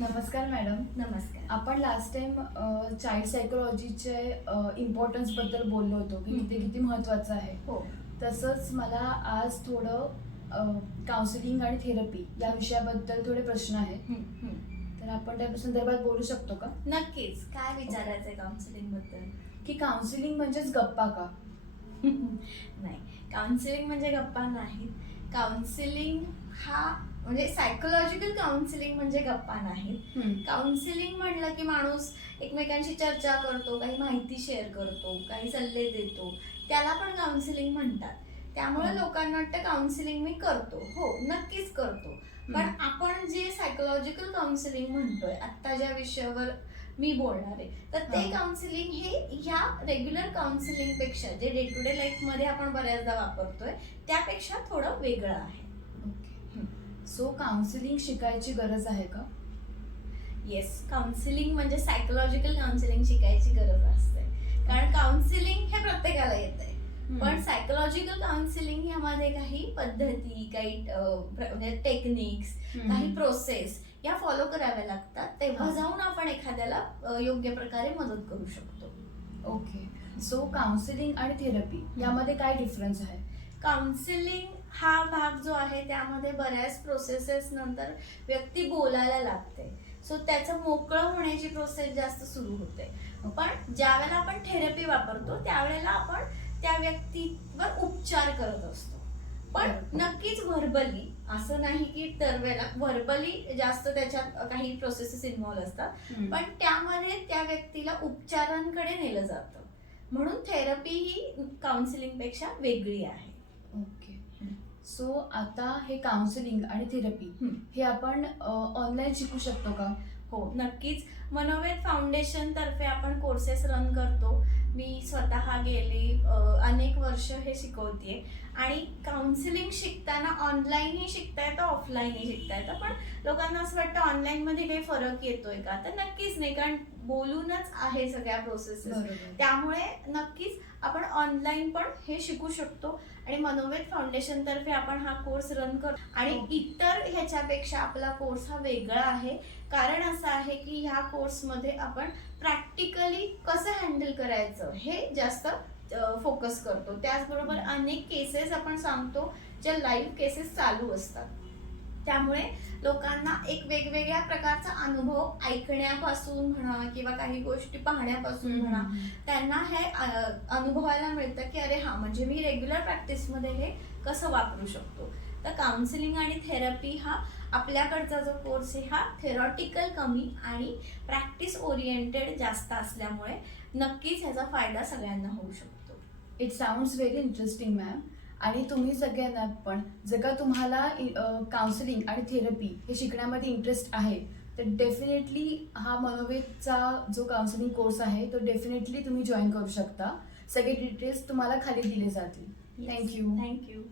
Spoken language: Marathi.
नमस्कार मॅडम. नमस्कार. आपण लास्ट टाइम चाइल्ड सायकोलॉजीचे इम्पॉर्टन्स बद्दल बोललो होतो की ते किती महत्त्वाचं आहे. हो. तसंच मला आज थोडं काउन्सिलिंग आणि थेरपी या विषयाबद्दल थोडे प्रश्न आहेत. तर आपण त्या संदर्भात बोलू शकतो का? नक्कीच. काय विचारायचंय काउन्सिलिंग बद्दल? की काउन्सिलिंग म्हणजेच गप्पा का? नाही, काउन्सिलिंग म्हणजे गप्पा नाहीत. काउन्सिलिंग हा म्हणजे सायकोलॉजिकल काउन्सिलिंग म्हणजे गप्पा नाहीत. काउन्सिलिंग म्हणलं की माणूस एकमेकांशी चर्चा करतो, काही माहिती शेअर करतो, काही सल्ले देतो, त्याला पण काउन्सिलिंग म्हणतात. त्यामुळे लोकांना वाटतं काउन्सिलिंग मी करतो. हो, नक्कीच करतो. पण आपण जे सायकोलॉजिकल काउन्सिलिंग म्हणतोय आत्ता ज्या विषयावर मी बोलणार आहे, तर ते काउन्सिलिंग हे ह्या रेग्युलर काउन्सिलिंग पेक्षा जे डे टू डे लाईफ मध्ये आपण बऱ्याचदा वापरतोय त्यापेक्षा थोडं वेगळं आहे. सो काउन्सिलिंग शिकायची गरज आहे का? येस, काउन्सिलिंग म्हणजे सायकोलॉजिकल काउन्सिलिंग शिकायची गरज असते. कारण काउन्सिलिंग हे प्रत्येकाला येत आहे, पण सायकोलॉजिकल काउन्सिलिंग ह्यामध्ये काही पद्धती, काही म्हणजे टेक्निक्स, काही प्रोसेस या फॉलो कराव्या लागतात. तेव्हा जाऊन आपण एखाद्याला योग्य प्रकारे मदत करू शकतो. ओके. सो काउन्सिलिंग आणि थेरपी यामध्ये काय डिफरन्स आहे? काउन्सिलिंग हा भाग जो आहे त्यामध्ये बऱ्याच प्रोसेसेस नंतर व्यक्ती बोलायला लागते. सो त्याचं मोकळं होण्याची प्रोसेस जास्त सुरू होते. पण ज्या वेळेला आपण थेरपी वापरतो त्यावेळेला आपण त्या व्यक्तीवर उपचार करत असतो. पण नक्कीच व्हर्बली, असं नाही की दरवेळेला व्हर्बली जास्त त्याच्यात काही प्रोसेसेस इन्व्हॉल्व असतात, पण त्यामध्ये त्या व्यक्तीला उपचारांकडे नेलं जातं. म्हणून थेरपी ही काउन्सिलिंग पेक्षा वेगळी आहे. ओके. सो आता हे काउन्सिलिंग आणि थेरपी हे आपण ऑनलाईन शिकू शकतो का? हो, नक्कीच. मनोवेद फाउंडेशन तर्फे आपण कोर्सेस रन करतो. मी स्वतः गेली अनेक वर्ष हे शिकवतेय आणि काउन्सिलिंग शिकताना ऑनलाईनही शिकता येतं, ऑफलाईनही शिकता येतं. पण लोकांना असं वाटतं ऑनलाईन मध्ये काही फरक येतोय का? तर नक्कीच नाही, कारण बोलूनच आहे सगळ्या प्रोसेसेस. त्यामुळे नक्कीच आपण ऑनलाईन पण हे शिकू शकतो आणि मनोवेद फाउंडेशन तर्फे आपण हा कोर्स रन करतो. आणि इतर ह्याच्यापेक्षा आपला कोर्स हा वेगळा आहे. कारण असं आहे की ह्या कोर्समध्ये आपण प्रॅक्टिकली कसं हँडल करायचं हे जास्त फोकस करतो. त्याचबरोबर अनेक केसेस आपण सांगतो ज्या लाईव्ह केसेस चालू असतात. त्यामुळे लोकांना एक वेगवेगळ्या प्रकारचा अनुभव ऐकण्यापासून म्हणा किंवा काही गोष्टी पाहण्यापासून म्हणा, त्यांना हे अनुभवायला मिळतं की अरे हा, म्हणजे मी रेग्युलर प्रॅक्टिसमध्ये हे कसं वापरू शकतो. तर काउन्सिलिंग आणि थेरपी हा आपल्याकडचा जो कोर्स आहे हा थेरॉटिकल कमी आणि प्रॅक्टिस ओरिएंटेड जास्त असल्यामुळे नक्कीच ह्याचा फायदा सगळ्यांना होऊ शकतो. It sounds very interesting ma'am. आणि तुम्ही सगळ्यांना पण जर का तुम्हाला काउन्सिलिंग आणि थेरपी हे शिकण्यामध्ये इंटरेस्ट आहे तर डेफिनेटली हा मनोवेदचा जो काउन्सिलिंग कोर्स आहे तो डेफिनेटली तुम्ही जॉईन करू शकता. सगळे डिटेल्स तुम्हाला खाली दिले जातील. थँक्यू. थँक्यू.